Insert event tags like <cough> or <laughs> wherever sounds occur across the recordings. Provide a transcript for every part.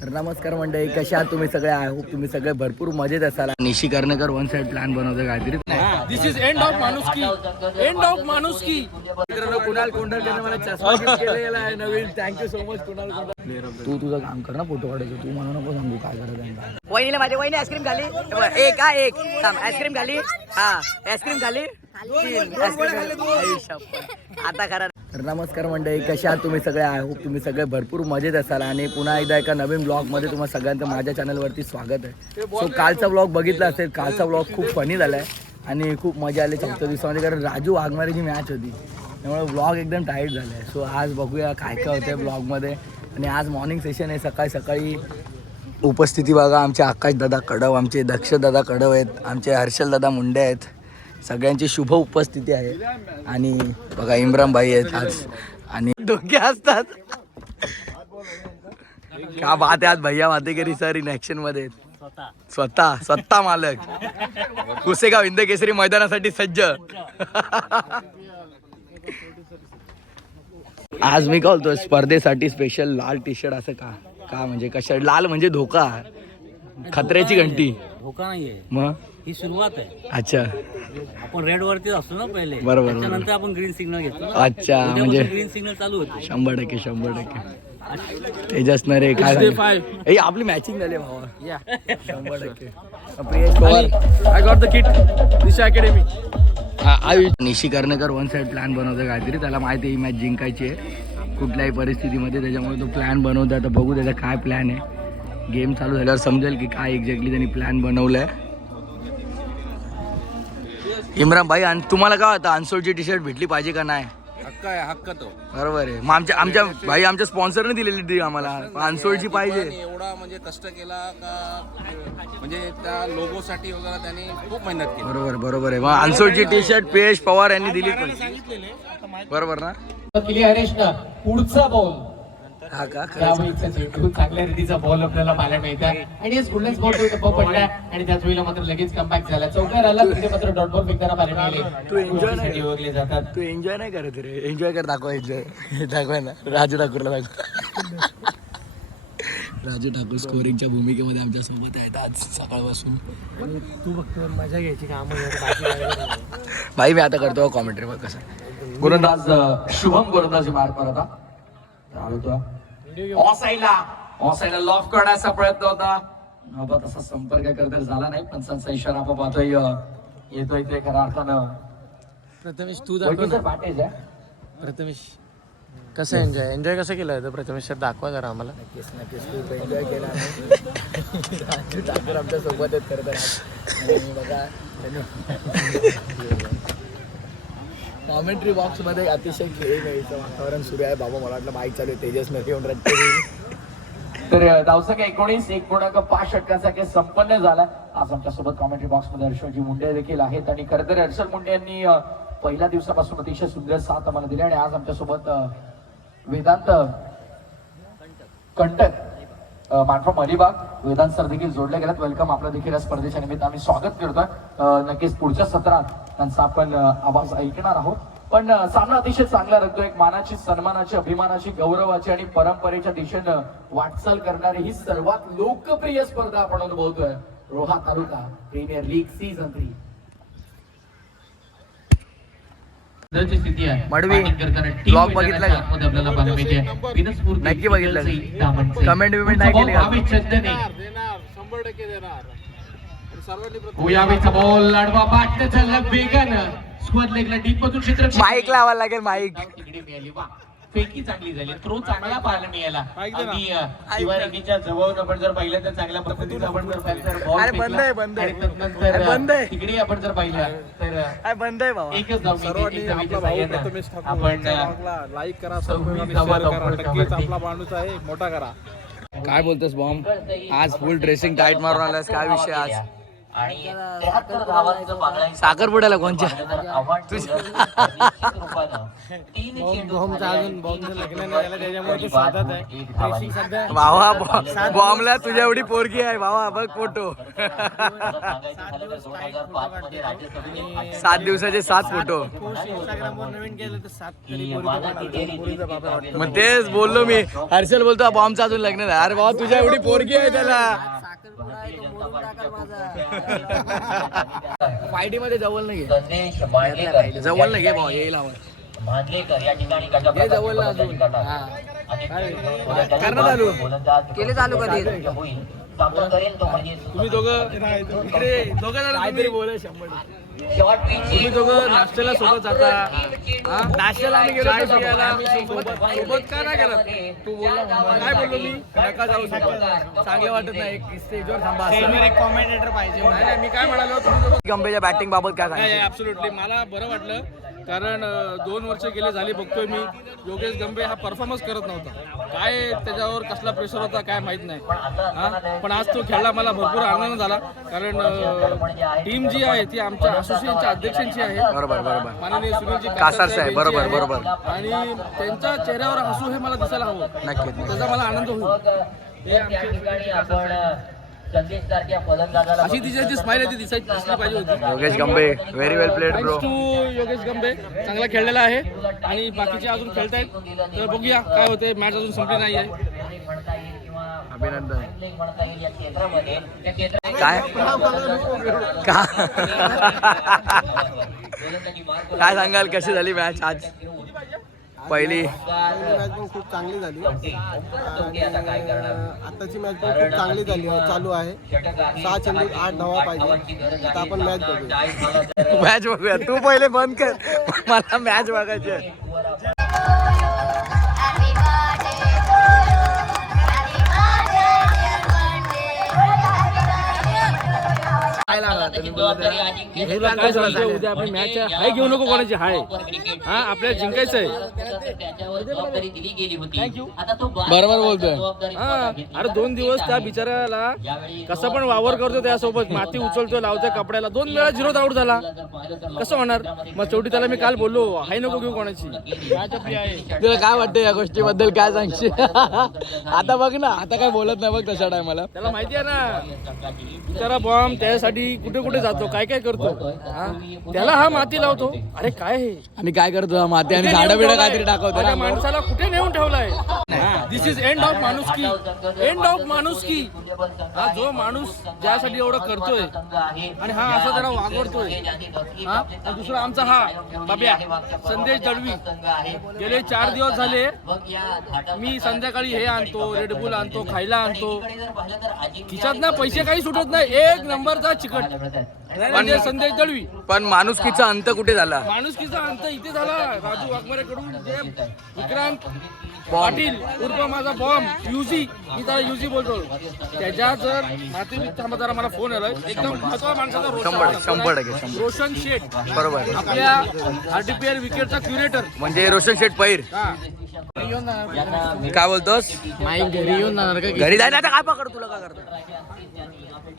तर नमस्कार मंडळी कशा आहात तुम्ही सगळे? आय होप तुम्ही सगळे भरपूर मजेत असाल. Nishi Karnakar one side plan बनवतो काहीतरी. दिस इज एंड ऑफ माणुसकी. एंड ऑफ माणुसकी. मित्रांनो कुणाल कोंढरकर मला चष्मा gift केलेला आहे नवीन. Thank you so much Kunal तू तुझं काम कर ना फोटो काढायचं. तू म्हणू नको सांगू काय करत आहे. वहिनीला माझ्या वहिनी आईस्क्रीम खाली एक हा एक थांब आईस्क्रीम खाली हा आईस्क्रीम खाली तीन आईस्क्रीम खाली आई. आता खरा तर नमस्कार मंडळी कशा आहात तुम्ही सगळे? आय होप तुम्ही सगळे भरपूर मजेत असाल आणि पुन्हा एकदा एका नवीन ब्लॉगमध्ये तुम्हाला सगळ्यांचं माझ्या चॅनलवरती स्वागत आहे. सो कालचा ब्लॉग बघितला असेल कालचा ब्लॉग खूप फनी झाला आहे आणि खूप मजा आली चौथ्या दिवसामध्ये कारण राजू वाघमारेची मॅच होती. त्यामुळे ब्लॉग एकदम टाईट झाला आहे सो आज बघूया काय काय होतं आहे ब्लॉगमध्ये आणि आज मॉर्निंग सेशन आहे सकाळी सकाळी उपस्थिती बघा आमचे आकाश दादा कडव आमचे दक्ष दादा कडव आहेत आमचे हर्षल दादा मुंडे आहेत. सगळ्यांची शुभ उपस्थिती आहे. आणि बघा इम्रान भाई आहेत आज. आणि दोघे असतात का बात आहे आज भैया वातेकरी सर इन ऍक्शनमध्ये. स्वतः. स्वतः मालक. कुसेगाव हिंद केसरी मैदानासाठी सज्ज. आज मी बोलतो स्पर्धेसाठी स्पेशल लाल टी शर्ट असं का? का म्हणजे कशा? लाल म्हणजे धोका. खत्र्याची घंटी. धोका नाहीये. मग? ही सुरुवात आहे. अच्छा. आपण रेड वरतीच असतो ना पहिले. बरोबर, त्याच्यानंतर आपण ग्रीन सिग्नल घेतो. अच्छा म्हणजे ग्रीन सिग्नल चालू होते. शंभर टक्के शंभर टक्के. तेजस नरे काय झालं? ए आपली मॅचिंग झाली भावा. शंभर टक्के. Priyesh Pawar. I got the kit Disha academy a- Ayush Nishi Karnakar one side plan बनवतो काहीतरी. त्याला माहिती आहे ही मॅच जिंकायची आहे. कुठल्याही परिस्थितीमध्ये त्याच्यामुळे तो प्लॅन बनवतो आता बघू त्याचा काय प्लॅन आहे. गेम चालू झाल्यावर समजेल की काय एक्झॅक्टली त्यांनी प्लॅन बनवलाय. इम्रान भाई आणि तुम्हाला काय वाटतं अनसोलची टी शर्ट भेटली पाहिजे का नाही? हक्क आहे हक्क तो. बरोबर आहे. मग आमच्या आमच्या भाई आमच्या स्पॉन्सरने दिलेली ती आम्हाला. अनसोलची पाहिजे. एवढा म्हणजे कष्ट केला का म्हणजे त्या लोगो साठी वगैरे त्यांनी खूप मेहनत केली. बरोबर बरोबर आहे. मग अनसोलची टी शर्ट पेश पवार यांनी दिली पण. बरोबर ना? केली हरीशनं पुढचा बॉल हा का? खरंच? त्यावेळीचा चेंडू चांगल्या रीतीचा बॉल आपल्याला पाहायला मिळतात आणि हेच गुडनेस बॉल पडला आणि त्याच वेळेला मात्र लगेच कमबॅक झाला. चौकार आला तिथे मात्र डॉट बॉल फेकताना पाहायला तू मिळाले enjoy नाही गोष्टीसाठी ओळखले जातात. तू एन्जॉय नाही करत रे. एन्जॉय कर दाखव एन्जॉय दाखवाय ना. राजू ठाकूरला दाखव राजू ठाकूर स्कोरिंगच्या भूमिकेमध्ये आमच्यासोबत आहेत आज सकाळपासून. तू फक्त मजा घ्यायची काम भाई मी आता करतो कॉमेंट्री बघ कसं. गोलंदाज अं, शुभम गोलंदाजी मार होता आलो तो ऑसाईला ऑसाईला लॉफ करण्याचा प्रयत्न होता. बाबा तसा संपर्क करता झाला नाही पंचांचा इशारा आपण पाहतोय अं, येतोय ते खऱ्या अर्थानं. प्रथमेश तू वैकीचं पाटेज आहे प्रथमेश कसं एन्जॉय एन्जॉय कसं केलं होतं प्रथमेश दाखवा जरा आम्हाला. नक्कीच नक्कीच. खूप एन्जॉय केला ठाकूर आमच्यासोबत आहेत खरं तर आज. आणि बघा कॉमेंट्री बॉक्समध्ये अतिशय खेळीमेळीचं वातावरण सुरू आहे. बाबा मला वाटलं बाईक चालू आहे. तेजस नदी येऊन रट्टे तर धावसंख्या एकोणीस एक पूर्णांक पाच षटकांसाठी संपन्न झाला आज आमच्यासोबत कॉमेंट्री बॉक्समध्ये हर्षवजी मुंडे देखील आहेत. आणि खरं तर हर्षल मुंडे यांनी पहिल्या दिवसापासून अतिशय सुंदर साथ आम्हाला दिली आणि आज आमच्यासोबत Vedant Kantak man from Alibag Vedant sir देखील जोडले गेल्यात वेलकम आपलं देखील या स्पर्धेच्या निमित्त. आम्ही स्वागत करतोय. नक्कीच पुढच्या सत्रात त्यांचा आपण आवाज ऐकणार आहोत. पण सामना अतिशय चांगला रंगतो एक मानाची सन्मानाची अभिमानाची गौरवाची आणि परंपरेच्या दिशेनं वाटचाल करणारी ही सर्वात लोकप्रिय स्पर्धा आपण अनुभवतोय. Roha taluka premier league season three Madavi, मैदानाच्या बघितला नक्की बघितलं का? इकडचे दामनचे. Comment बिमेंट नाही केली ball का? भावेश चंदने. शंभर टक्के देणार. आणि सर्वांनी उयावेचा बॉल लाडवा बाटणं चालला वेगानं. स्क्वाड लेगला डीप मधून क्षेत्र माईक लावायला लागेल माईक. तिकडे मिळाली. वा. फेकी चांगली झाली. थ्रो चांगला पाहायला मिळाला. अगदी अ, शिवारेकीच्या जवळून आपण जर पाहिलं तर चांगल्या पद्धतीने आपण जर पाहिलं तर बॉल अरे बंद आहे, बंद आहे. आणि त्यानंतर अरे बंद आहे. तिकडे आपण जर पाहिलं तर बंद आहे बाबा. एकच धाव आपण लाईक करा सव्वीस आणि. आपला माणूस आहे मोठा करा. काय बोलतोस बॉम्ब? आज फुल ड्रेसिंग टाईट मारून आलास काय विषय आज? आणि त्र्याहत्तर धावांचं मागणं साखरपुड्याला कोणच्या. भावा बॉम्बला तुझ्या एवढी पोरगी आहे भावा बघ फोटो. सांगायचं झालं तर 2005 मध्ये राज्यसभेचे सात दिवसाचे सात फोटो. मग तेच बोललो मी. हर्षल बोलतो बॉम्बचं अजून लग्न नाही. अरे भावा तुझ्या एवढी पोरगी आहे त्याला. फायटी मध्ये जवळ नाही जवळ नाही घे भावा येईल हे जवळ अजून. करणार चालू. केले चालू कधी? करेल तो म्हणजे तुम्ही दोघं इकडे दोघं जण काहीतरी बोला शंभर शॉर्ट पिच तुम्ही दोघं नाश्त्याला सोबत जाता? नाश्त्याला आम्ही गेलो. सोबत. सोबत का नाही गेला तू बोलला काय बोललो मी? नका जाऊ सोबत. चांगलं वाटत नाही. एक स्टेजवर थांबा असं. एक कॉमेंटेटर पाहिजे. नाही मी काय म्हणालो तुम्ही गंभीरच्या बॅटिंग बाबत काय सांगाल ऍब्सोल्युटली मला बरं वाटलं कारण दोन वर्ष गेले झाली बघतोय मी. योगेश गंभे हा परफॉर्मन्स करत नव्हता. काय त्याच्यावर कसला प्रेशर होता काय माहीत नाही. हा? पण आज तो खेळला मला भरपूर आनंद झाला. कारण टीम जी आहे ती आमच्या असोसिएशनच्या अध्यक्षांची आहे. बरोबर बरोबर. माननीय सुनीलजी कासार साहेब, यांची बरोबर. बरोबर. आणि त्यांच्या चेहऱ्यावर हसू हे मला दिसायला हवं. नक्कीच त्याचा मला आनंद होईल. त्या ठिकाणी आपण अशी तिची स्माईल आहे ती दिसायची दिसली पाहिजे होती. Yogesh Gambhe very well played bro to Yogesh Gambe चांगला खेळलेला आहे. आणि बाकीचे अजून खेळतायत. तर बघूया काय होते मॅच अजून संपली नाही आहे अभिनंदन काय? <laughs> काय? सांगाल कशी झाली मॅच आज? पहिली. मॅच पण खूप चांगली झाली. चौकी आता काय करणार? आताची मॅच पण खूप चांगली झाली चालू आहे. सहा चेंडूत आठ धावा पाहिजे. आता आपण मॅच बघूया. <laughs> मॅच बघूया. तू पहिले बंद कर. <laughs> मला मॅच बघायची आहे. तुम्ही आहे? हे काय उद्या आपली मॅच आहे हाय घेऊ नको कोणाची हाय. हा आपल्याला जिंकायचं आहे. त्याच्यावर जबाबदारी दिली गेली होती. आता तो बरोबर बोलतोय. हा अरे दोन दिवस त्या बिचाऱ्याला कसा पण वावर करतो त्यासोबत माती उचलतो लावतोय कपड्याला. दोन वेळा झिरोत आउट झाला. कसं होणार? मग शेवटी त्याला मी काल बोललो हाय नको घेऊ कोणाची. मॅच आपली आहे. तुला काय वाटतं या गोष्टीबद्दल? काय सांगशील? <laughs> आता बघ ना आता काय बोलत नाही बघ तशा टायमाला. त्याला माहिती आहे ना बिचारा बॉम्ब त्यासाठी कुठे कुठे जातो? काय काय करतो? हा? त्याला हा माती लावतो. अरे काय हे? आणि काय करतो? माती आणि कुठे झाडं बिडं? काहीतरी टाकवतो माझ्या माणसाला कुठे नेऊन ठेवलाय? दिस इज एंड ऑफ माणुसकी. एंड ऑफ माणुसकी. हा जो माणूस ज्यासाठी एवढं करतोय आणि हा असा जरा वागवतोय हा? आणि दुसरा आमचा हा बाब्या संदेश दळवी. गेले चार दिवस झाले. मी संध्याकाळी हे आणतो रेडबुल आणतो खायला आणतो. खिशात ना पैसे काही सुटत नाही. एक नंबरचा चिकट. म्हणजे संदेश दळवी. पण माणुसकीचा अंत कुठे झाला? माणुसकीचा अंत इथे झाला. राजू वाघमारे कडून जे विक्रांत पाटील उर्फ माझा बॉम्ब युजी मी त्याला युजी बोलतो. त्याच्या जर माती थांबा जरा मला फोन आलाय. एकदम महत्वा माणसाचा शंभर रोशन शंभर टक्के शंभर. रोशन शेठ. बरोबर. आपल्या आरटीपीएल विकेटचा क्युरेटर म्हणजे रोशन शेठ पैर. हा. काय बोलतोस? घरी येऊन जाणार का? घरी जायला आता काय पकड तुला काय करतो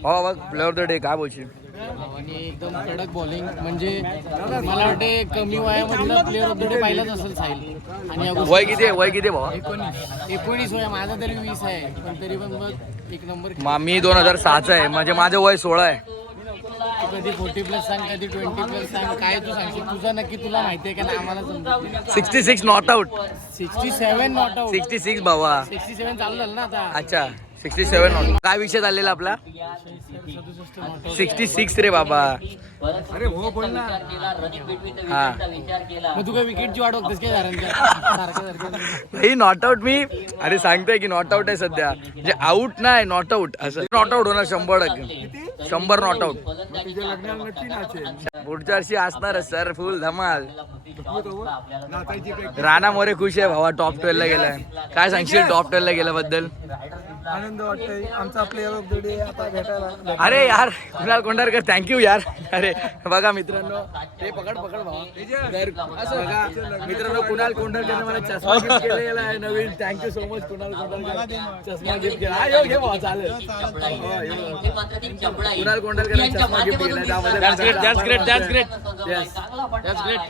हो बघ प्लेअर द डे काय बोलशील? आणि एकदम कडक बॉलिंग म्हणजे मला वाटते कमी वयामधला प्लेअर ऑफ द डे पाहिलाच असेल साहिल. आणि या गोष्टी- वय किती आहे? वय किती आहे भावा? एकोणीस. एकोणीस वय माझा तरी वीस आहे. पण तरी पण बघ एक नंबर मा- मी दोन हजार सहाचा आहे. म्हणजे माझं वय सोळा आहे. तू कधी फोर्टी प्लस सांग कधी ट्वेंटी प्लस सांग काय तू सांगशील? तुझं नक्की तुला माहिती आहे का नाही? आम्हाला sixty six not out sixty seven not out sixty six भावा. सिक्स्टी सेव्हन चालू झालं ना आता. अच्छा. सिक्स्टी सेवन नॉट काय विषय झालेला आपला? सिक्स्टी सिक्स रे बाबा. अरे हो बोल ना. हा. मग तू काय विकेटची वाट बघतेस काय सारखं सारखं सारखं? ही नॉट आउट मी. अरे सांगतोय की नॉट आउट आहे सध्या. म्हणजे आउट नाही नॉट आउट असं. नॉट आउट होणार शंभर टक्के. शंभर नॉट आउट पुढच्या वर्षी असणारच सर. फुल धमाल. राणा मोरे खुश आहे भावा टॉप ट्वेल्व ला गेलाय. काय सांगशील टॉप ट्वेल्व ला गेल्याबद्दल? आनंद वाटतोय. आमचा प्लेअर ऑफ द डे आता भेटायला अरे यार कुणाल कोंडारकर थँक्यू यार. अरे बघा मित्रांनो. ते पकड पकड भावा. तर असं. बघा मित्रांनो कुणाल कोंडारकर मला चष्मा गिफ्ट केलेला आहे नवीन. Thank you so much Kunal Kondarkar. चष्मा गिफ्ट केला. हा, यो, घे भावा चालेल. हो, यो. कुणाल कोंडारकर चष्मा गिफ्ट केला त्यामध्ये That's great, that's great, that's great. Yes. That's great.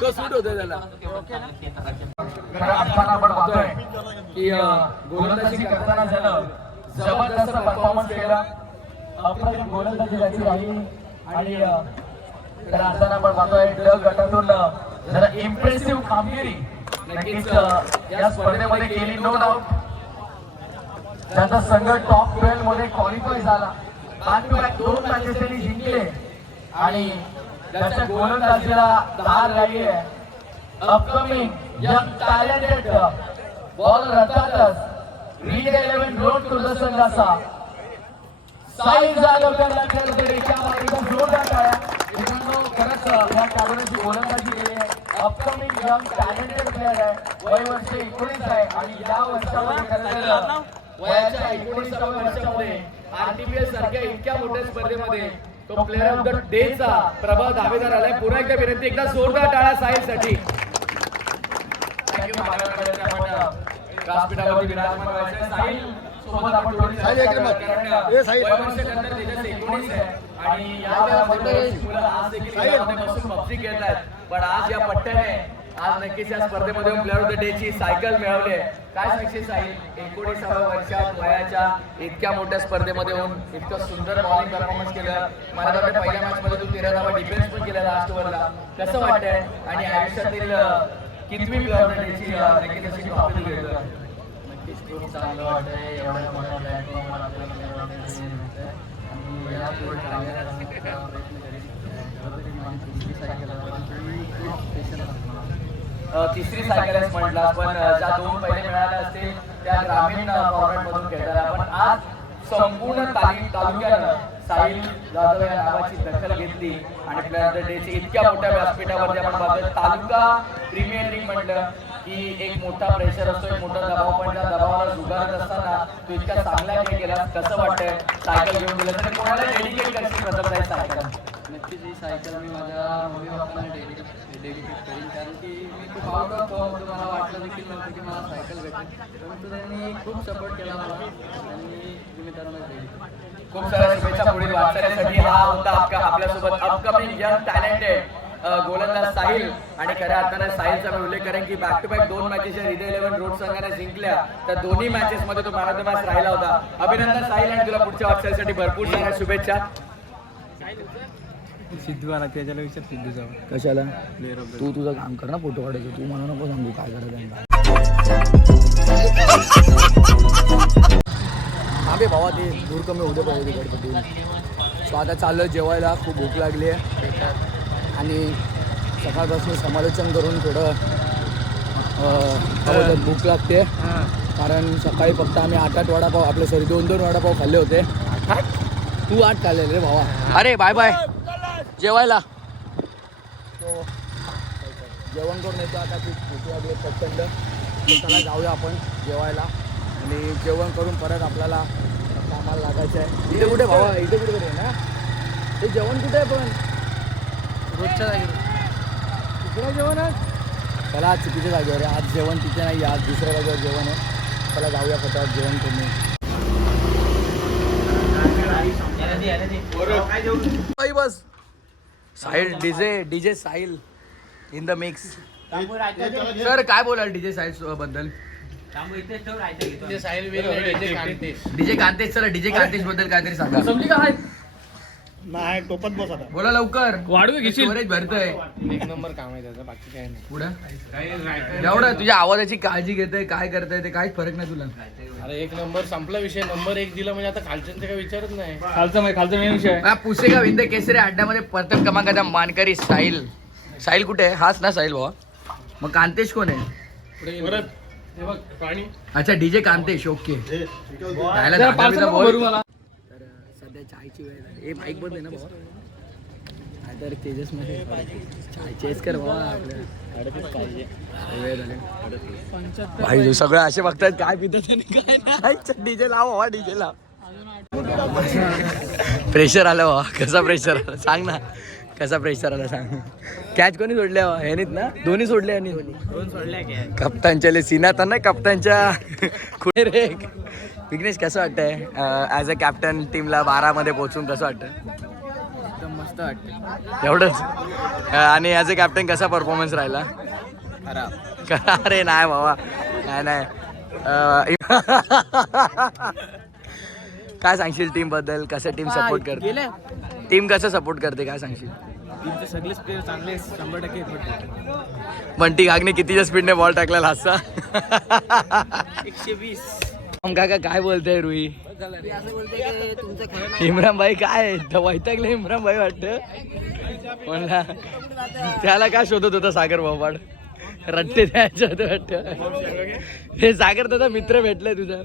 तो सूट होतो त्याला. की गोलंदाजी करताना झालं. जबरदस्त परफॉर्मन्स केला. अप्रतिम गोलंदाजी त्याची राहिली आणि तर असताना आपण पाहतोय ड गटातून जरा इम्प्रेसिव्ह कामगिरी नक्कीच या स्पर्धेमध्ये केली. नो डाऊट त्यांचा संघ टॉप ट्वेल्वमध्ये क्वालिफाय झाला. बॅक टू बॅक दोन मॅचेस त्यांनी जिंकले. आणि त्याच्या गोलंदाजीला धार राहिली आहे. अपकमिंग यंग टॅलेंटेड baller अर्थातच रीड इलेव्हन रोड टू द संघाचा जोरदार टाळ्या. मित्रांनो खरंच या गोलंदाजी केली आहे. अपकमिंग यंग टॅलेंटेड प्लेअर आहे. वय वर्ष एकोणीस आहे. आणि या वर्षामध्ये खरं वयाच्या एकोणीसाव्या वर्षामध्ये सारख्या इतक्या मोठ्या स्पर्धेमध्ये तो प्लेअर ऑफ द डेचा प्रभाव दावेदार आलाय. पुन्हा एकदा विनंती एकदा जोरदार टाळा साहिलसाठी थँक्यू माझ्याकडे आपण व्यासपीठावरती विराजमान व्हायचे साहिल सोबत आपण थोडी साहिल एक नंबर. ए, साहिल. वयवर्षानंतर त्याच्यात एकोणीस आहे. आणि या वयामध्ये बरीचशी मुलं आज देखील खेळामध्ये बसून पबजी खेळतायत पण आज या पट्ट्याने आज नक्कीच या स्पर्धेमध्ये प्लेअर ऑफ द डे ची सायकल मिळवली आहे. काय आहे एकोणीसाव्या वर्षात वयाच्या इतक्या मोठ्या स्पर्धेमध्ये होऊन इतकं सुंदर बॉलिंग परफॉर्मन्स केलं. मला तर वाटतं पहिल्या मॅच मध्ये तू तेरा धावा डिफेन्स पण केला लास्ट ओव्हरला. कसं वाटतंय? आणि आयुष्यातील अं, कितवी प्लेअर ऑफ द डे ची अं, नक्कीच अशी नक्कीच खूप चांगलं वाटतंय. एवढ्या मोठ्या प्लॅटफॉर्मवर आपल्याला मिळवण्यात मिळतंय. आणि चांगल्या प्रयत्न करीत तिसरी सायकल आहे. खूप म्हटलं पण ज्या दोन पहिले मिळाल्या असतील त्या ग्रामीण फॉर्मॅटमधून खेळतात पण आज संपूर्ण ताली तालुक्यानं साहिल जाधव या नावाची दखल घेतली. आणि प्लेअर द डेची इतक्या मोठ्या व्यासपीठावरती आपण पाहतोय. तालुका प्रीमियर लीग म्हटलं की एक मोठा प्रेशर असतो एक मोठा दबाव पण त्या दबावाला जुगारत असताना तू इतक्या चांगला खेळ केला. कसं वाटतंय? सायकल घेऊन गेलं तर कोणाला डेडिकेट करशील प्रथम जाईल सायकल नक्कीच ही सायकल मी माझ्या मम्मी पप्पांना डेडिकेट डेडिकेट करीन. कारण की मी खूप आउट ऑफ होतो. मला वाटलं देखील नव्हतं की मला सायकल भेटेल. परंतु त्यांनी खूप सपोर्ट केला मला. आणि मी त्यांना डेडिकेट खूप साऱ्या शुभेच्छा पुढील वाटचालीसाठी. हा होता आपका आपल्यासोबत अपकमिंग यंग टॅलेंटेड गोलंदाज साहिल आणि खऱ्या अर्थाने साहिलचा मी उल्लेख करेन की बॅक टू बॅक दोन मॅचेस हृदय इलेव्हन रोड संघाने जिंकल्या. तर दोन्ही मॅचेस मध्ये तो मॅन ऑफ द मॅच राहिला होता. अभिनंदन साहिल आणि तुला पुढच्या वाटचालीसाठी भरपूर साऱ्या शुभेच्छा. सिद्धू आला त्याच्याला विचार सिद्धू जाऊ कशाला तू तुझं काम कर ना फोटो काढायचं. तू मला नको सांगू काय करायचं आम्ही भावा ते दूर कमी होते पाहिजे तिकडे. सो आता चाललं जेवायला खूप भूक लागली आहे. आणि सकाळपासून समालोचन करून थोडं भूक लागते. कारण सकाळी फक्त आम्ही आठ आठ वडापाव आपले सॉरी दोन दोन वडापाव खाल्ले होते. तू आठ खाल्ले रे भावा. अरे बाय बाय. जेवायला. तो जेवण करून येतो आता खूप भूक लागली प्रचंड. तर चला जाऊया आपण जेवायला. आणि जेवण करून परत आपल्याला कामाला लागायचं आहे इथे कुठे भावा? इथे कुठे ना? हे जेवण कुठे आहे पण? रोजच्या जागेवर. तिकडे जेवण आहे? चला आज चुकीच्या जागेवर आहे. आज जेवण तिथे नाही आज दुसऱ्या जागेवर जेवण आहे. चला जाऊया फटाफट जेवण करून. बस. Sahil DJ DJ Sahil in the mix sir काय बोलाल डीजे साहिलबद्दल? साहिल डीजे कांतेश डीजे कांतेश चला डीजे कांतेशबद्दल काहीतरी सांगा. नाही टोपत बस आता. बोला लवकर. वाढवे घेशील. स्टोरेज भरतय. एक नंबर काम आहे त्याचं बाकी काय नाही. पुढं? एवढं तुझ्या आवाजाची काळजी घेतय काय करताय ते काहीच फरक नाही तुला. अरे एक नंबर संपला विषय नंबर एक दिला म्हणजे आता खालच्यांचं काही विचारच नाही. खालचा माहिती खालचा मेन विषय हा, पुसेगाव हिंद केसरी अड्ड्यामध्ये प्रथम क्रमांकाचा मानकरी साहिल. साहिल कुठे आहे? हाच ना साहिल भावा. मग कांतेश कोण आहे? परत हे बघ पाणी अच्छा डीजे कांतेश ओके. पार्सल. भरू मला. सध्या चायची वेळ झाली. ए माईक बंद आहे ना भावा? तर तेजसमध्ये चेस कर बाबा भाई सगळं असे बघतात काय पितो त्याने काय नाही. डीजे लाव बाबा डीजे लाव. प्रेशर आलं बाबा कसा प्रेशर आला? सांग ना. कसा प्रेशर आला सांग. कॅच कोणी सोडले ह्यानीत ना? दोन्ही सोडले यांनी. दोन सोडले कप्तानच्या सीनात ना कप्तानच्या. कुठे रे? विघ्नेश कसं वाटतंय? ॲज अ कॅप्टन टीमला बारामध्ये पोहोचून कसं वाटतं एकदम मस्त वाटतं एवढंच? आणि ॲज अ कॅप्टन कसा परफॉर्मन्स राहिला? खरा <laughs> अरे नाही बाबा. नाही नाही. <laughs> काय सांगशील टीमबद्दल? कसं टीम सपोर्ट करते? टीम कसं सपोर्ट करते? काय सांगशील? टीमचे सगळेच प्लेयर चांगले शंभर टक्के effort बंटी गागने कितीच्या स्पीडने बॉल टाकला लास्टचा? एकशे वीस. काका काय बोलताय रुई? इम्रान भाई काय वैतागले इम्रान भाई वाटत. म्हणला त्याला काय शोधत होता सागर बाबाड? रट्टे द्यायचं होतं वाटत. हे सागर दादा मित्र भेटलाय तुझा.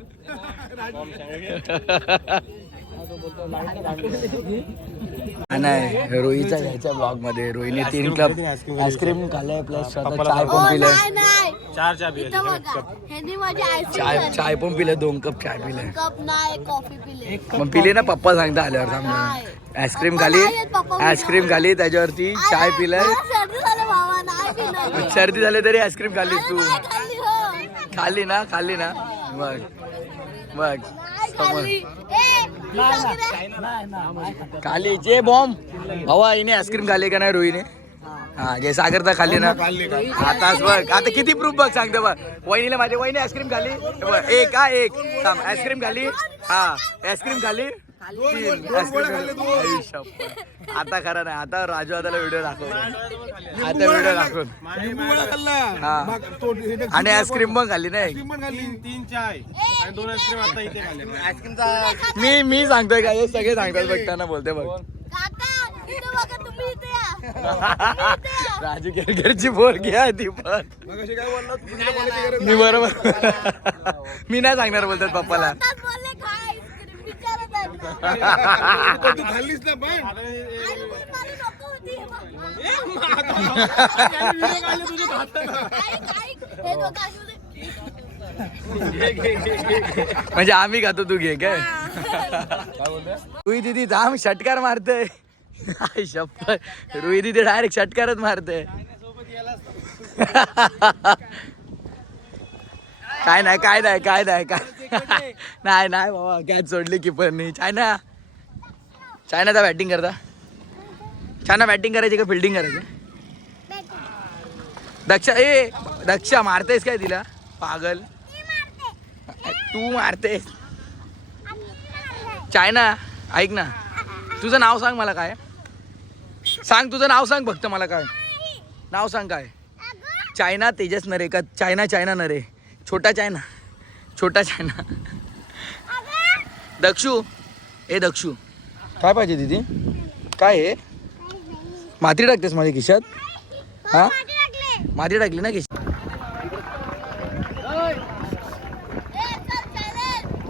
नाही रोहीच्या ह्याच्या ब्लॉगमध्ये रोहीने तीन कप आईस्क्रीम खाल्लाय प्लस स्वतः चाय पण पिलाय चार चाय आईस्क्रीम चाय पण पिलाय दोन कप चाय पिलाय कप नाही कॉफी पिले. मग पिले ना पप्पा सांगता आल्यावर थांबून आईस्क्रीम खाली आईस्क्रीम खाली त्याच्यावरती चाय पिलाय. सर्दी झालं भावा नाही पिलं सर्दी झाली तरी आईस्क्रीम खाल्ली तू. खाल्ली हो. खाल्ली ना खाल्ली ना. बघ. बघ. रे. खाली जे बॉम्ब भावा हिने आईस्क्रीम खाली का नाही रोहीने हा जे सागर तर खाल्ली ना. आताच बघ आता किती प्रूफ बघ सांगतो बघ. वहिनीला माझ्या वहिनी आईस्क्रीम खाली एक हा एक. थांब आईस्क्रीम खाली हा आईस्क्रीम खाली आता खरं नाही आता राजू दादाला व्हिडिओ दाखव आता व्हिडिओ दाखव हा. आणि आईस्क्रीम पण खाल्ली नाही? तीन चाय आणि दोन आईस्क्रीम आता इथे खाल्ले. मी मी सांगतोय का? सगळे सांगतात बघताना बोलते बघ. <laughs> राजू केरकरची पोरगी आहे ती पण. मी बरोबर <laughs> मी नाही सांगणार बोलतात पप्पाला आताच बोलले खा आईस्क्रीम विचारा त्यांना खाल्लीच ना पण? म्हणजे आम्ही खातो तू घे काय? रुई दिदी जाम षटकार मारतय. आई शप्पथ. रुई दिदी डायरेक्ट षटकारच मारते काय नाही काय नाही काय नाही काय <laughs> नाही नाही बाबा कॅच सोडली किपरनी चायना. चायनाचा बॅटिंग करता. चायना बॅटिंग करायची का फिल्डिंग करायची? दक्षा ए दक्षा मारतेस काय तिला? पागल. तू मारतेस. चायना ऐक ना. तुझं नाव सांग मला काय? सांग तुझं नाव सांग फक्त मला काय? नाव सांग काय? चायना तेजस नरे का चायना चायना नरे. छोटा चायना. छोटा चायना. दक्षू. ए दक्षू. काय पाहिजे दीदी? काय आहे माती टाकतेस माझ्या खिशात? हा माती टाकली ना खिशात ए, चल, challenge.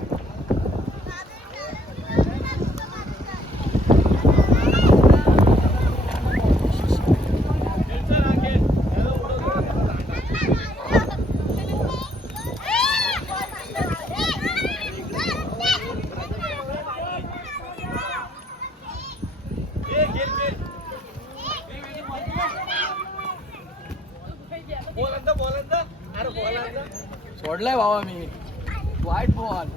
सोडलाय बाबा मी. वाईट बॉल.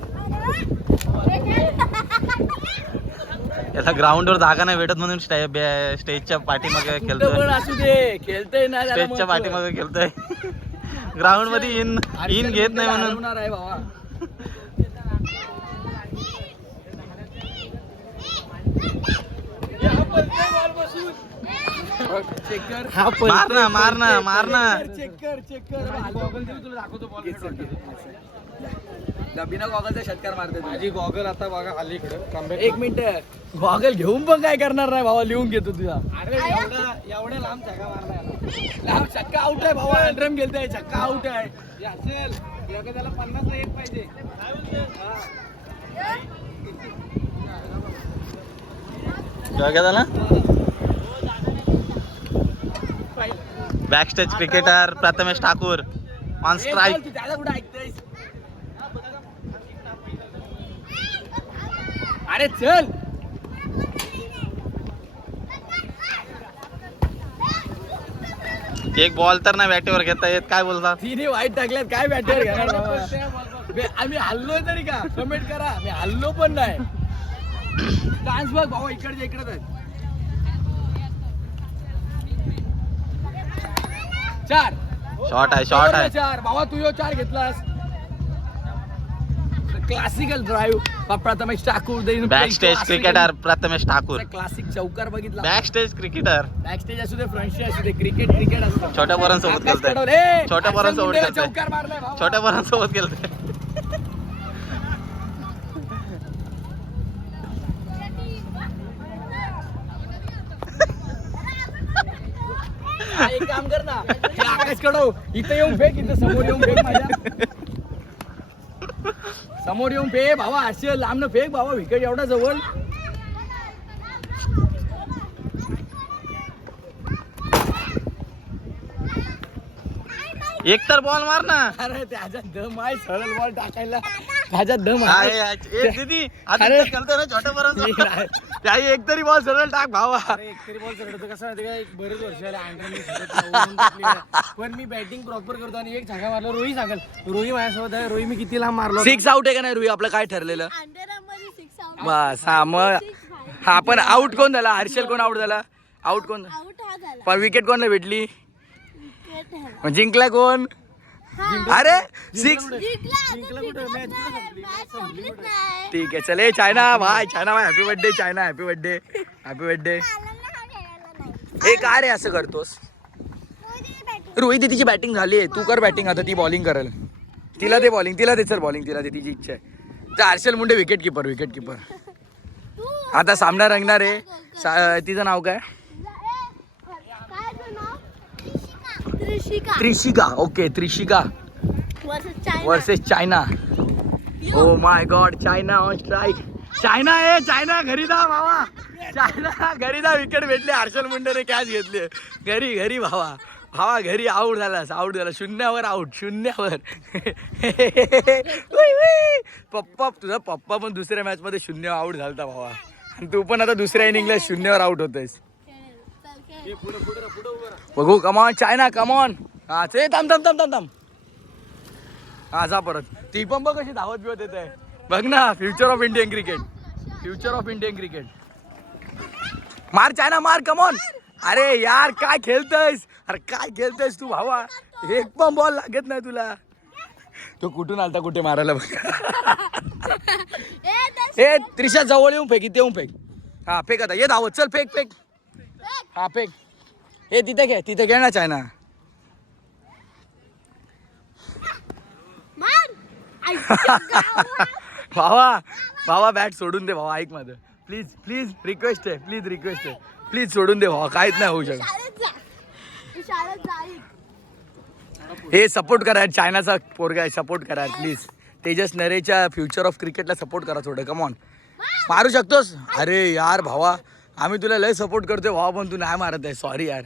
याला ग्राउंडवर जागा नाही भेटत म्हणून स्टे- बे- स्टेजच्या पाठीमागे खेळतोय. पण असू दे खेळतय ना त्याला स्टेजच्या. पाठीमागे खेळतोय. ग्राउंडमध्ये इन इन घेत नाही म्हणून. हरवणार आहे <laughs> हा मार ना मार ना मार ना. चेक कर चेक कर तुला दाखवतो बॉल बिना गॉगलचा षटकार मारते माझी गॉगल आता बघा आली इकडे. एक मिनिट. गॉगल घेऊन पण काय करणार नाही भावा लिहून घेतो तुझा. एवढ्या लांब जागा मारला लांब छक्का आउट आहे भावा अंडरम गेलताय छक्का आउट आहे. असेल त्याला पन्नास एक पाहिजे? ना back stage cricketer Prathamesh Thakur on strike अरे चल एक बॉल तर नाही बॅटीवर घेता येत काय बोलता? तिने वाईट टाकल्यात काय बॅटर घेणार आम्ही हल्लोय तरी का? कमेंट करा. मी हल्लो पण नाही. डान्स बघ भाऊ इकडचे इकडेच चार. शॉर्ट आहे शॉर्ट आहे. चार. भावा तू यो चार घेतलास. Classical drive Prathamesh Thakur back stage cricketer Prathamesh Thakur. Classic चौकार बघितला. Back stage cricketer back stage असू दे फ्रंट स्टेज असू दे क्रिकेट क्रिकेट असू दे. छोट्या पोरांसोबत खेळतोय. छोट्या पोरांसोबत खेळतोय. छोट्या पोरांसोबत गेलते एक काम कर ना. हे आकाश कडव इथं येऊन फेक इथं समोर येऊन फेक माझ्या. समोर येऊन फेक भावा असे लांबनं फेक भावा विकेट एवढा जवळ. एक तर बॉल मार ना. अरे त्याच्यात दम आहे सरळ बॉल टाकायला. त्याच्यात दम आहे, दीदी खेळतोय ना छोट्या नाही. त्याही एक तरी बॉल सरळ टाक भावा. एकतरी बॉल चढतो कसं माहिती का? एक बरेच वर्ष झाले. पण मी बॅटिंग प्रॉपर करतो आणि एक झागा मारला रोही सांगेल. रोही माझ्यासोबत आहे रोही मी किती लांब मारलो? सिक्स आउट आहे का नाही रुई आपलं काय ठरलेलं? सिक्स आउट बस हा मग हा पण आउट कोण झाला? हर्षल कोण आउट झाला? आउट कोण? पण विकेट कोणला भेटली? जिंकला कोण? अरे सिक्स. ठीक आहे चले. चायना भाई चायना भाई happy birthday China happy birthday happy birthday हा काय रे असं करतोस. रोहित तिची बॅटिंग झाली आहे. तू कर बॅटिंग आता ती बॉलिंग करेल. तिला दे बॉलिंग तिला दे चल बॉलिंग तिला दे तिची इच्छा आहे. Harshal Munde wicket keeper wicket keeper आता सामना रंगणार आहे. सा- तिचं नाव काय जा- ए, काय तुझं नाव? Trishika. Trishika okay Trishika. Versus China. Oh my god China on strike China A China घरी जा भावा. चायना घरी जा विकेट भेटले. हर्षल मुंडेने कॅच घेतली. घरी घरी भावा. भावा घरी आऊट झालास. आऊट झाला. शून्यावर आऊट शून्यावर. पप्पा तुझा पप्पा पण दुसऱ्या मॅच मध्ये शून्य आऊट झालता भावा. आणि तू पण आता दुसऱ्या इनिंगला शून्यावर आऊट खेळ. बघू कमॉन चायना कमॉन हा ते थांब थांब थांब थांब थांब. हा जा परत. ती पण बघ कशी धावत बिवत येत. आहे बघ ना future of Indian cricket future of Indian cricket मार चायना मार कमॉन अरे यार काय खेळतयस? अरे काय खेळतयस तू भावा? एक पण बॉल लागत नाही तुला. तो कुठून आलता कुठे मारायला बघ. <laughs> ए त्रिशा जवळ येऊन फेक इथे येऊन फेक. हा फेक आता. ये धावत चल फेक फेक. हा फेक ए तिथे घे तिथे घे ना चायना. <laughs> भावा भावा बॅट सोडून दे भावा ऐक माझं. प्लीज प्लीज रिक्वेस्ट आहे. प्लीज रिक्वेस्ट आहे. प्लीज सोडून दे भावा काहीच नाही होऊ शकत. हे सपोर्ट करा चायनाचा पोरगा आहे सपोर्ट करा प्लीज तेजस नरेच्या फ्युचर ऑफ क्रिकेटला सपोर्ट करा थोडं कमॉन मारू शकतोस? अरे यार भावा. आम्ही तुला लय सपोर्ट करतोय. भावा पण तू नाही मारत आहे. सॉरी यार.